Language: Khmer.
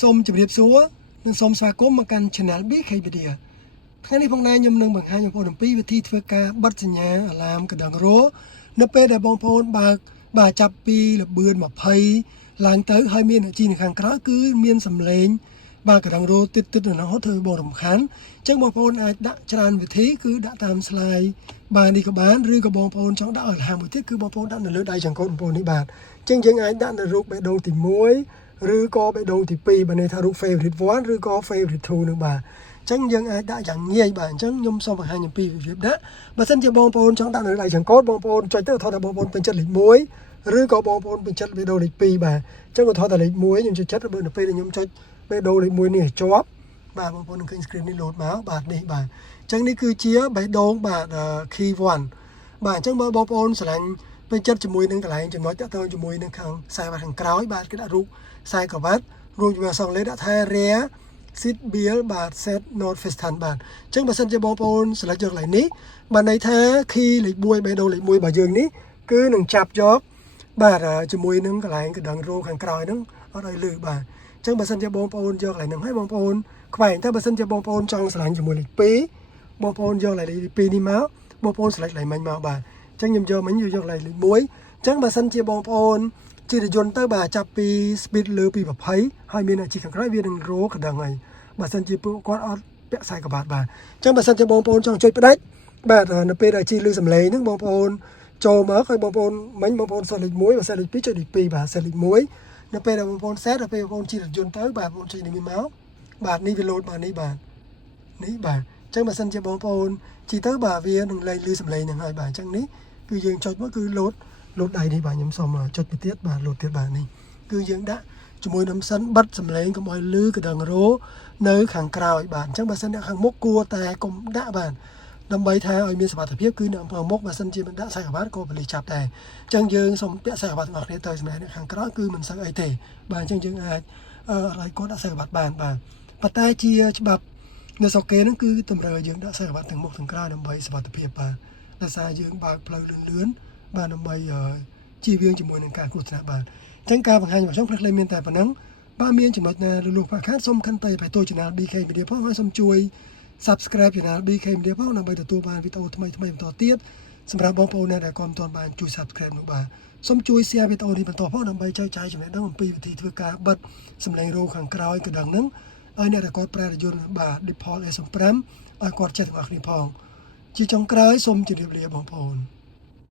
សូមជម្រាបសួរនិងសូមស្វាគមន៍មកកាន់ Channel BK Media ថ្ងៃនេះផងដែរខ្ញុំនឹងបង្ហាញបងប្អូនអំពីវិធីធ្វើការបិទសញ្ញាអាឡាមកណ្ដឹងរោនៅពេលដែលបងប្អូនបើចាប់ពីល្បឿន20ឡើងទៅហើយមានជីនៅខាងក្រោយគឺមានសំឡេងបើកណ្ដឹងរោតិចនៅនោះធ្វើបងរំខានអញ្ចឹងបងប្អូនអាចដាក់ច្រើនវិធីគឺដាក់តាម slide បាទនេះក៏បានឬក៏បងប្អូនចង់ដាក់ឲ្យលះមួយទៀតគឺបងប្អូនដាក់នៅលើដៃចង្កូតបងប្អូននេះបាទអញ្ចឹងយើងអាចដាក់នៅរូបបេះដូងទី1ឬក៏បេះដូងទី2បើន័យថារូប favorite 1ឬក៏ favorite 2នឹងបាទអញ្ចឹងយើងអាចដាក់យ៉ាងងាយបាទអញ្ចឹងខ្ញុំសូមបង្ហាញអំពីរបៀបដាក់បើសិនជាបងប្អូនចង់ដាក់នៅដៃចង្កូតបងប្អូនចុចទៅឧទាហរណ៍ថាបងប្អូនពេញចិត្តលេខ1ឬក៏បងប្អូនពេញចិត្តបេះដូងលេខ2បាទអញ្ចឹងឧទាហរណ៍ថាលេខ1ខ្ញុំចុចចិត្តបើនៅពេលខ្ញុំចុចបេះដូងលេខ1នេះជាប់បាទបងប្អូននឹងឃើញ screen នេះ load មកបាទនេះបាទអញ្ចឹងនេះគឺជាបេះដូងបាទ key 1បាទអញ្ចឹងបើបងប្អូនស្រឡាញ់ពេញចិត្តជាមួយនឹងកន្លែងចំណុចតាក់ទងជាមួយនឹងខាងខ្សែវ៉ាត់ខាងក្រោយបាទគេដាក់រូបខ្សែក្រវ៉ាត់រួមជាមួយអក្សរលេខដាក់ថា rear seat belt បាទ set not fasten បាទអញ្ចឹងបើសិនជាបងប្អូន select យកកន្លែងនេះបានន័យថា key លេខ1បេះដូងលេខ1របស់យើងនេះគឺនឹងចាប់យកបាទជាមួយនឹងកន្លែងកណ្ដឹងរោខាងក្រោយហ្នឹងអត់ឲ្យលឺបាទអញ្ចឹងបើសិនជាបងប្អូនយកកន្លែងហ្នឹងហើយបងប្អូនខ្វែងតែបើសិនជាបងប្អូនចង់ស្រឡាញ់ជាមួយលេខ2បងប្អូនយកកន្លែងលេខ2នេះមកបងប្អូន select កន្លែងមិញមកបាទអញ្ចឹងខ្ញុំយកមិញយកកន្លែងលេខ1អញ្ចឹងបើសិនជាបងប្អូនជិះរថយន្តទៅបាទចាប់ពី speed លើពី20ហើយមានអាជីខាងក្រោយវានឹងរោកណ្ដឹងហើយបើសិនជាពួកគាត់អត់ពាក់ខ្សែក្រវ៉ាត់បាទអញ្ចឹងបើសិនជាបងប្អូនចង់ចុចផ្ដាច់បាទនៅពេលដែលជិះលឺសំឡេងហ្នឹងបងប្អូនចូលមកហើយបងប្អូនមិញបងប្អូនសេតលេខ1បើសេតលេខ2ចុចលេខ2បាទសេតលេខ1នៅពេលដែលបងប្អូនសេតដល់ពេលបងប្អូនជិះរថយន្តទៅបាទបងប្អូនចុចនេះមកបាទនេះវា load មកនេះបាទនេះបាទអញ្ចឹងបើសិនជាបងប្អូនជិះទៅបាទវានឹងលេងលឺសំឡេងហ្នឹងហើយបាទអញ្ចឹងនេះគឺយើងចុចមកគឺ load ដៃនេះបាទខ្ញុំសូមចុចទៅទៀតបាទ load ទៀតបាទនេះគឺយើងដាក់ជាមួយនឹងសិនបិទសំឡេងកុំឲ្យលឺកណ្ដឹងរោនៅខាងក្រោយបាទអញ្ចឹងបើសិនអ្នកខាងមុខគួរតែកុំដាក់បាទដើម្បីថាឲ្យមានសុវត្ថិភាពគឺនៅអំពើមុខបើសិនជាមិនដាក់ខ្សែក្រវ៉ាត់ក៏ប៉ូលីសចាប់ដែរអញ្ចឹងយើងសូមពាក់ខ្សែក្រវ៉ាត់ទាំងអស់គ្នាទៅសម្រាប់អ្នកខាងក្រោយគឺមិនសឹកអីទេបាទអញ្ចឹងយើងអាចឲ្យគាត់ដាក់ខ្សែក្រវ៉ាត់បានបាទប៉ុន្តែជាច្បាប់នៅស្រុកគេហ្នឹងគឺតម្រូវឲ្យយើងដាក់ខ្សែក្រវ៉ាត់ទាំងមុខទាំងក្រោយដើម្បីសុវត្ថិភាពបាទដោយសារយើងបើកផ្លូវលឿនបាទដើម្បីជៀសវាងជាមួយនឹងការគ្រោះថ្នាក់បាទអញ្ចឹងការបង្ហាញរបស់ខ្ញុំខ្លីៗមានតែប៉ុណ្ណឹងបាទមានចំណុចណារលូសខ្វះខាតសូមខន្តីអភ័យទោស Channel BK Media ផងហើយសូមជួយ Subscribe Channel BK Media ផងដើម្បីទទួលបានវីដេអូថ្មីៗបន្តទៀតសម្រាប់បងប្អូនអ្នកដែលមិនទាន់បានជួយ Subscribe នោះបាទសូមជួយ Share វីដេអូនេះបន្តផងដើម្បីចែកចាយចំណេះដឹងអំពីវិធីធ្វើការបិទសំឡេងរោខាងក្រោយកណ្ដឹងហ្នឹងឲ្យអ្នកដែលគាត់ប្រើរថយន្តបាទ Default S5 ឲ្យគាត់ចេះទាំងអស់គ្នាផងជាចុងក្រោយសូមជម្រាបលាបងប្អូន